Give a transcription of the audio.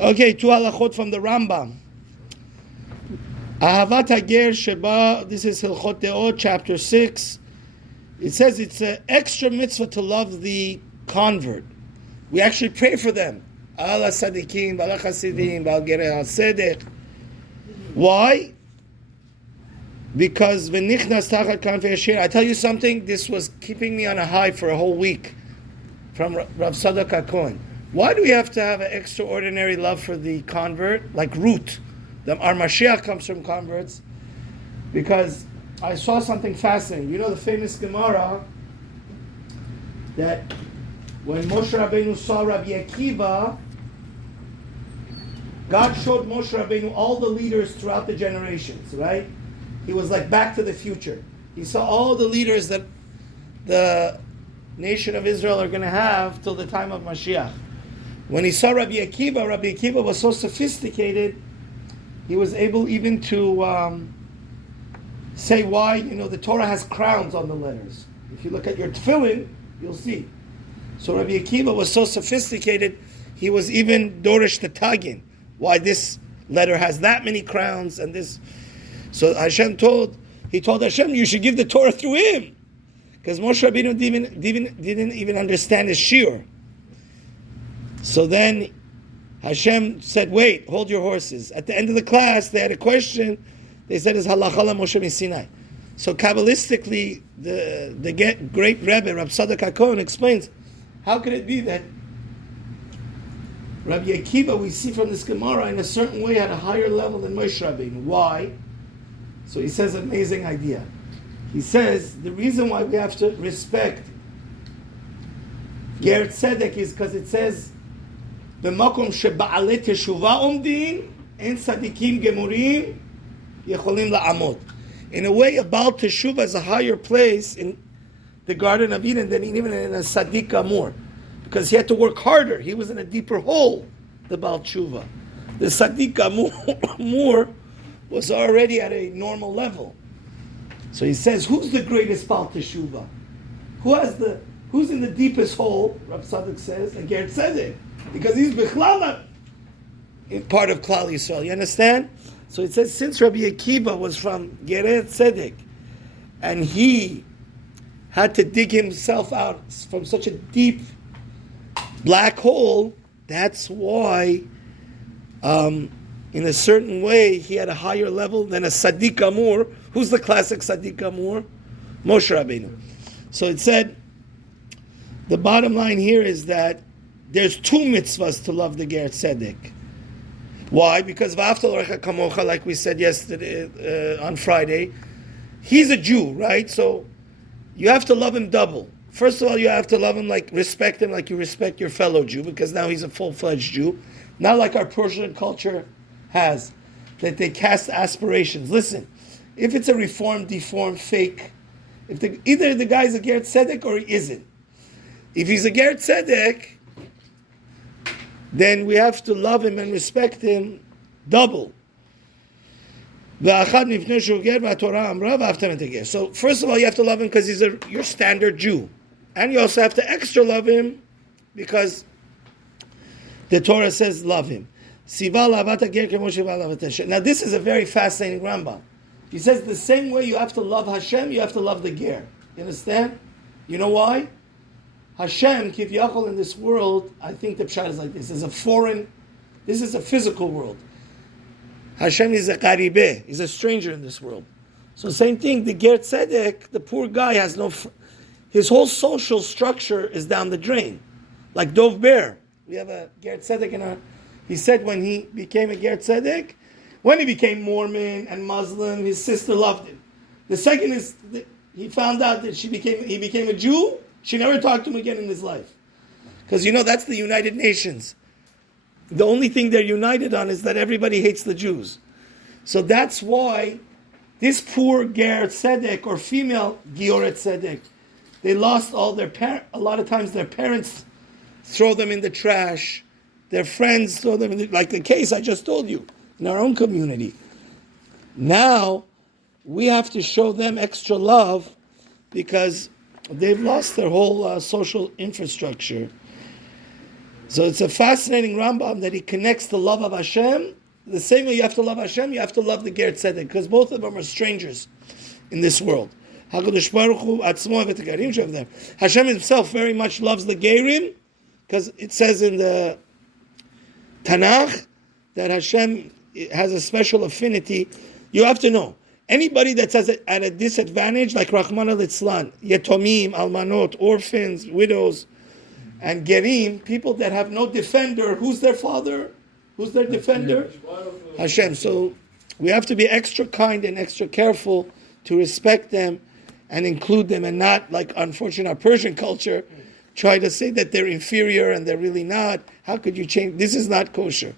Okay, two halachot from the Rambam. Ahavat hager sheba, this is Hilchot Deot, chapter 6. It says it's an extra mitzvah to love the convert. We actually pray for them. Ala sadikim, bala chasidim, bal gereh hasedek. Why? Because v'nichnas tachat kanfei Hashem. I tell you something, this was keeping me on a high for a whole week from Rav Tzadok HaKohen. Why do we have to have an extraordinary love for the convert? Like Ruth. Our Mashiach comes from converts. Because I saw something fascinating. You know the famous Gemara that when Moshe Rabbeinu saw Rabbi Akiva, God showed Moshe Rabbeinu all the leaders throughout the generations, right? He was like Back to the Future. He saw all the leaders that the nation of Israel are going to have till the time of Mashiach. When he saw Rabbi Akiva was so sophisticated, he was able even to say why, the Torah has crowns on the letters. If you look at your tefillin, you'll see. So Rabbi Akiva was so sophisticated, he was even Dorish the Tagin. Why this letter has that many crowns and this. So Hashem told Hashem, you should give the Torah through him. Because Moshe Rabbeinu didn't even understand his shiur. So then Hashem said, wait, hold your horses. At the end of the class, they had a question. They said, is halacha la Moshe Sinai. So Kabbalistically, the great Rebbe, Rav Tzadok HaKohen, explains, how could it be that Rabbi Akiva, we see from this Gemara, in a certain way had a higher level than Moshe Rabbeinu. Why? So he says an amazing idea. He says, the reason why we have to respect Ger Tzedek is because it says, "B'makom sheba'alei teshuva omdim, en tzadikim gemurim yecholim la'amod." In a way, a Baal Teshuvah is a higher place in the Garden of Eden than even in a Tzaddik Amor, because he had to work harder. He was in a deeper hole, the Baal Teshuvah. The Tzaddik Amor was already at a normal level. So he says, who's the greatest Baal Teshuvah? Who's in the deepest hole? Rav Tzadok says, a Ger Tzedek, because he's Bechlala part of Klal Yisrael. You understand? So it says, since Rabbi Akiva was from Ger Tzedek, and he had to dig himself out from such a deep black hole, that's why, in a certain way, he had a higher level than a Tzaddik Amor. Who's the classic Tzaddik Amor? Moshe Rabbeinu. So it said, the bottom line here is that there's two mitzvahs to love the Ger Tzedek. Why? Because V'ahavta l'orecha kamocha, like we said yesterday on Friday, he's a Jew, right? So you have to love him double. First of all, you have to love him, respect him like you respect your fellow Jew, because now he's a full-fledged Jew. Not like our Persian culture has, that they cast aspirations. Listen, if it's a reformed, deformed, fake, either the guy's a Ger Tzedek or he isn't. If he's a Ger Tzedek, then we have to love him and respect him double. So first of all, you have to love him because he's your standard Jew. And you also have to extra love him because the Torah says love him. Now this is a very fascinating Rambam. He says the same way you have to love Hashem, you have to love the Ger. You understand? You know why? Hashem, Kivyachol, in this world, I think the pshat is like this. This is a physical world. Hashem is a qaribeh. He's a stranger in this world. So same thing, the Ger Tzedek, the poor guy has his whole social structure is down the drain. Like Dov Ber. We have a Ger Tzedek he said when he became a Ger Tzedek, when he became Mormon and Muslim, his sister loved him. The second is, he found out that he became a Jew, she never talked to him again in his life. Because that's the United Nations. The only thing they're united on is that everybody hates the Jews. So that's why this poor Ger Tzedek or female Gioret Tzedek, they lost all their a lot of times their parents throw them in the trash. Their friends throw them in like the case I just told you in our own community. Now we have to show them extra love because they've lost their whole social infrastructure. So it's a fascinating Rambam that he connects the love of Hashem. The same way you have to love Hashem, you have to love the Ger Tzedek, because both of them are strangers in this world. HaKadosh Baruch Hu atzmo evet hagerim shavdem. Hashem himself very much loves the Gerim, because it says in the Tanakh that Hashem has a special affinity. You have to know, anybody that's at a disadvantage, like Rahman al-Itzlan, Yetomim, Almanot, orphans, widows, and Gerim, people that have no defender, who's their father? Who's their defender? Hashem. So we have to be extra kind and extra careful to respect them and include them, and not, like unfortunately our Persian culture, try to say that they're inferior and they're really not. How could you change? This is not kosher.